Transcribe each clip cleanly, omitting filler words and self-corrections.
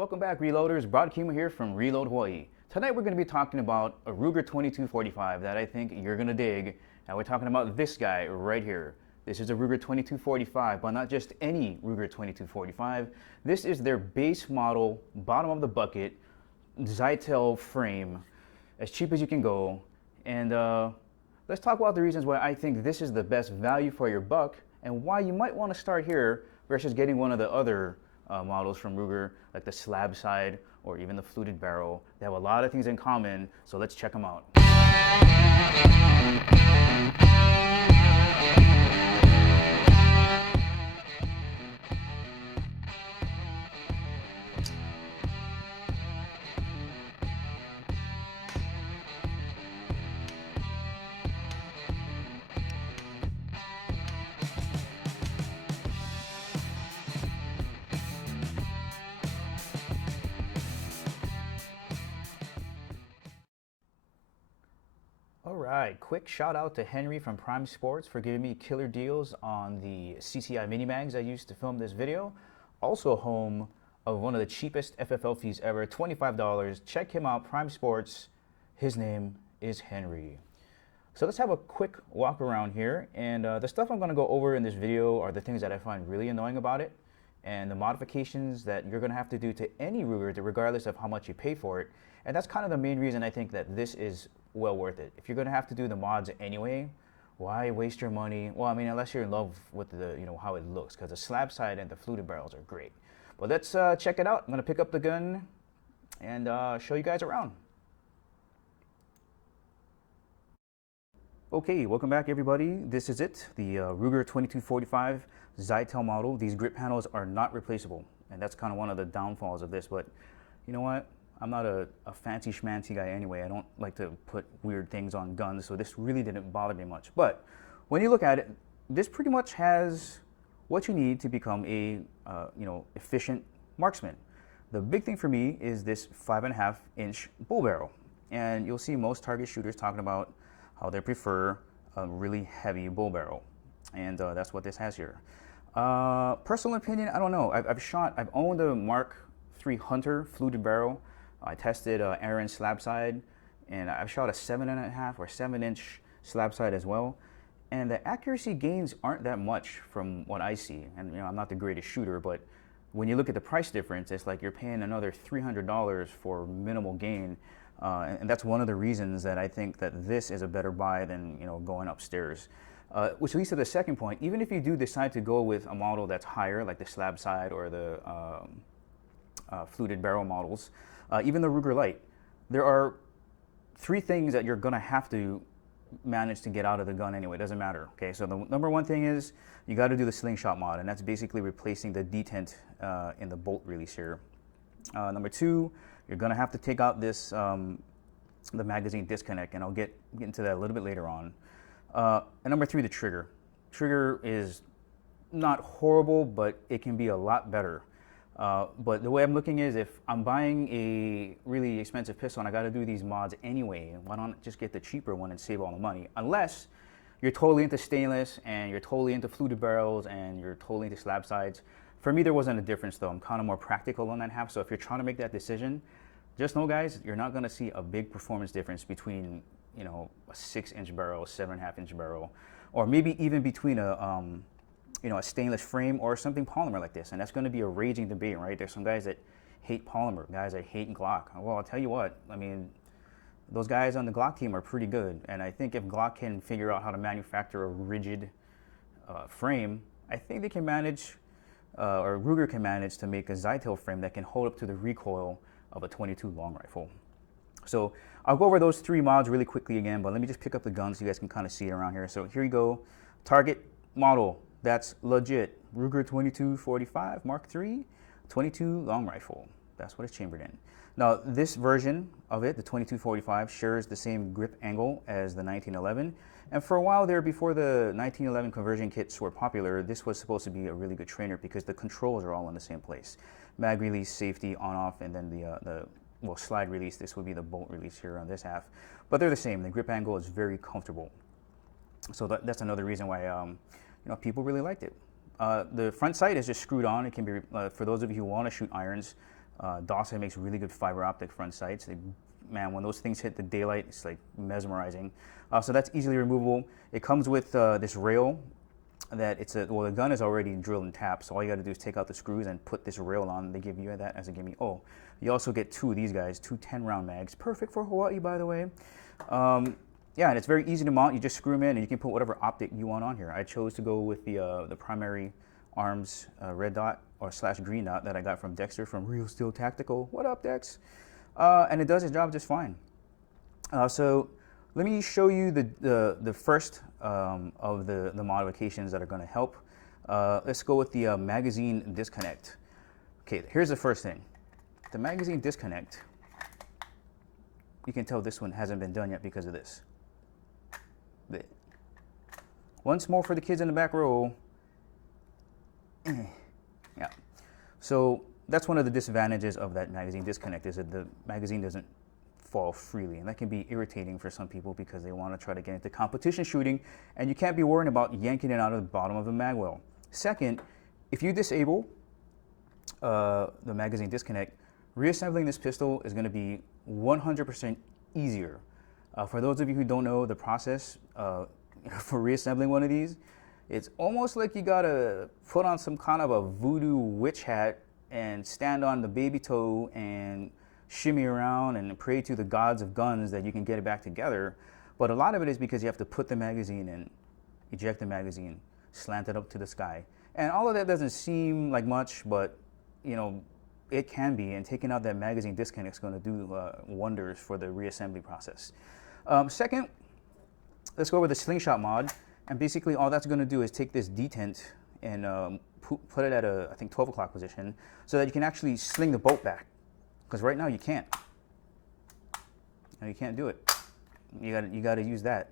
Welcome back, Reloaders. Brad Kima here from Reload Hawaii. Tonight we're going to be talking about a Ruger 2245 that I think you're going to dig. And we're talking about this guy right here. This is a Ruger 2245, but not just any Ruger 2245. This is their base model, bottom of the bucket, Zytel frame, as cheap as you can go. And let's talk about the reasons why I think this is the best value for your buck and why you might want to start here versus getting one of the other models from Ruger, like the slab side or even the fluted barrel. They have a lot of things in common, so let's check them out. Alright, quick shout out to Henry from Prime Sports for giving me killer deals on the CCI mini mags I used to film this video. Also home of one of the cheapest FFL fees ever, $25. Check him out, Prime Sports. His name is Henry. So let's have a quick walk around here, and the stuff I'm going to go over in this video are the things that I find really annoying about it and the modifications that you're going to have to do to any Ruger regardless of how much you pay for it. And that's kind of the main reason I think that this is well worth it. If you're going to have to do the mods anyway, why waste your money? Well, I mean, unless you're in love with the, how it looks, because the slab side and the fluted barrels are great. But let's check it out. I'm going to pick up the gun and show you guys around. Okay, welcome back everybody. This is it, the Ruger 2245 Zytel model. These grip panels are not replaceable, and that's kind of one of the downfalls of this, but you know what? I'm not a fancy schmancy guy anyway. I don't like to put weird things on guns, so this really didn't bother me much. But when you look at it, this pretty much has what you need to become a efficient marksman. The big thing for me is this 5.5-inch bull barrel, and you'll see most target shooters talking about how they prefer a really heavy bull barrel, and that's what this has here. Personal opinion, I don't know. I've owned a Mark III Hunter fluted barrel. I tested Aaron slab side, and I've shot a 7.5 or 7-inch slab side as well. And the accuracy gains aren't that much from what I see. And I'm not the greatest shooter, but when you look at the price difference, it's like you're paying another $300 for minimal gain. And that's one of the reasons that I think that this is a better buy than going upstairs. Which leads to the second point. Even if you do decide to go with a model that's higher, like the slab side or the fluted barrel models, even the Ruger Light, there are 3 things that you're going to have to manage to get out of the gun anyway. It doesn't matter. Okay, so the number 1 thing is you got to do the slingshot mod, and that's basically replacing the detent in the bolt release here. Number 2, you're going to have to take out this the magazine disconnect, and I'll get into that a little bit later on. And number 3, the trigger. Trigger is not horrible, but it can be a lot better. But the way I'm looking is, if I'm buying a really expensive pistol and I got to do these mods anyway, why don't just get the cheaper one and save all the money? Unless you're totally into stainless and you're totally into fluted barrels and you're totally into slab sides. For me, there wasn't a difference though. I'm kind of more practical on that half. So if you're trying to make that decision, just know, guys, you're not going to see a big performance difference between a 6-inch barrel, 7.5-inch barrel, or maybe even between a stainless frame or something polymer like this. And that's going to be a raging debate, right? There's some guys that hate polymer, guys that hate Glock. Well, I'll tell you what, I mean, those guys on the Glock team are pretty good. And I think if Glock can figure out how to manufacture a rigid frame, I think they can manage, or Ruger can manage to make a Zytel frame that can hold up to the recoil of a .22 long rifle. So I'll go over those 3 mods really quickly again, but let me just pick up the gun so you guys can kind of see it around here. So here you go, target model. That's legit. Ruger 2245 Mark III, .22 long rifle. That's what it's chambered in. Now, this version of it, the 2245, shares the same grip angle as the 1911. And for a while there, before the 1911 conversion kits were popular, this was supposed to be a really good trainer because the controls are all in the same place. Mag release, safety, on-off, and then the slide release. This would be the bolt release here on this half. But they're the same. The grip angle is very comfortable. So that's another reason why people really liked it. The front sight is just screwed on. It can be, for those of you who want to shoot irons, Dawson makes really good fiber optic front sights. Man, when those things hit the daylight, it's like mesmerizing. So that's easily removable. It comes with this rail that well, the gun is already drilled and tapped, so all you got to do is take out the screws and put this rail on. They give you that as a gimme. Oh, you also get two of these guys, two 10-round mags, perfect for Hawaii, by the way. Yeah, and it's very easy to mount. You just screw them in, and you can put whatever optic you want on here. I chose to go with the primary arms red dot or / green dot that I got from Dexter from Real Steel Tactical. What up, Dex? And it does its job just fine. So let me show you the first of the modifications that are going to help. Let's go with the magazine disconnect. Okay, here's the first thing. The magazine disconnect, you can tell this one hasn't been done yet because of this. Once more for the kids in the back row. Yeah. So that's one of the disadvantages of that magazine disconnect, is that the magazine doesn't fall freely, and that can be irritating for some people because they want to try to get into competition shooting, and you can't be worrying about yanking it out of the bottom of the mag well. Second, if you disable the magazine disconnect, reassembling this pistol is going to be 100% easier. For those of you who don't know the process for reassembling one of these, it's almost like you gotta put on some kind of a voodoo witch hat and stand on the baby toe and shimmy around and pray to the gods of guns that you can get it back together. But a lot of it is because you have to put the magazine in, eject the magazine, slant it up to the sky. And all of that doesn't seem like much, but you know, it can be, and taking out that magazine disconnect is going to do wonders for the reassembly process. Second, let's go over the slingshot mod, and basically all that's going to do is take this detent and put it at a, I think, 12 o'clock position, so that you can actually sling the bolt back, because right now you can't. You can't do it. You got to use that.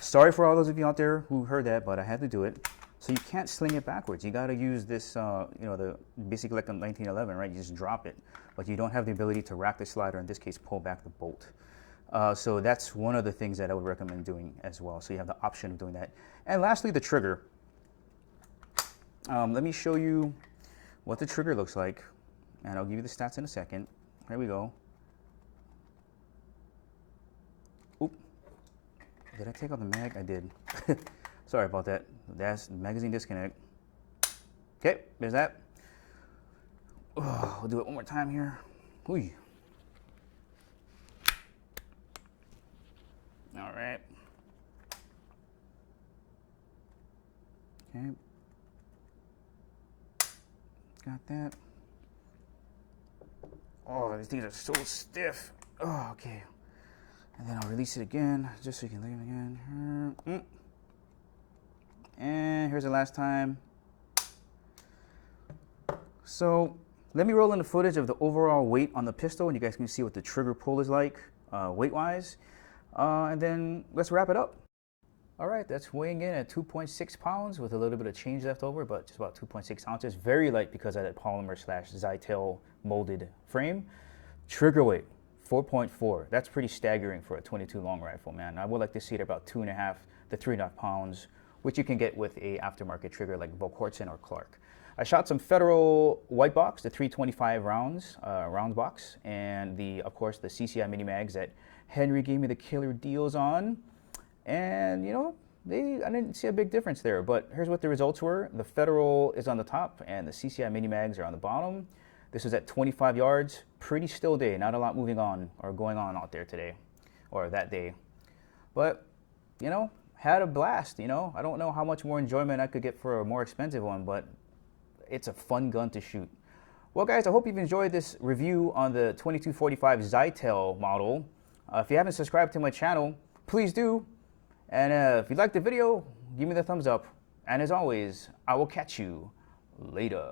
Sorry for all those of you out there who heard that, but I had to do it. So you can't sling it backwards. You got to use this, you know, the basically like a 1911, right? You just drop it, but you don't have the ability to rack the slider. In this case, pull back the bolt. So that's one of the things that I would recommend doing as well. So you have the option of doing that. And lastly, the trigger. Let me show you what the trigger looks like, and I'll give you the stats in a second. Here we go. Oop. Did I take out the mag? I did. Sorry about that. That's the magazine disconnect. Okay, there's that. Oh, we'll do it one more time here. Ooh. All right. Okay. Got that. Oh, these things are so stiff. Oh, okay. And then I'll release it again, just so you can leave it again. And here's the last time. So let me roll in the footage of the overall weight on the pistol, and you guys can see what the trigger pull is like weight-wise. And then let's wrap it up. All right, that's weighing in at 2.6 pounds with a little bit of change left over, but just about 2.6 ounces. Very light because of that polymer / Zytel molded frame. Trigger weight, 4.4. That's pretty staggering for a 22 long rifle, man. I would like to see it about 2.5 to 3.5 pounds, which you can get with a aftermarket trigger like Volquartsen or Clark. I shot some Federal white box, the 325 rounds box, and of course the CCI mini mags that Henry gave me the killer deals on. And you know, I didn't see a big difference there, but here's what the results were. The Federal is on the top and the CCI mini mags are on the bottom. This is at 25 yards, pretty still day, not a lot moving on or going on out there today or that day. But, you know, had a blast, you know. I don't know how much more enjoyment I could get for a more expensive one, but it's a fun gun to shoot. Well, guys, I hope you've enjoyed this review on the 2245 Zytel model. If you haven't subscribed to my channel, please do. And if you liked the video, give me the thumbs up. And as always, I will catch you later.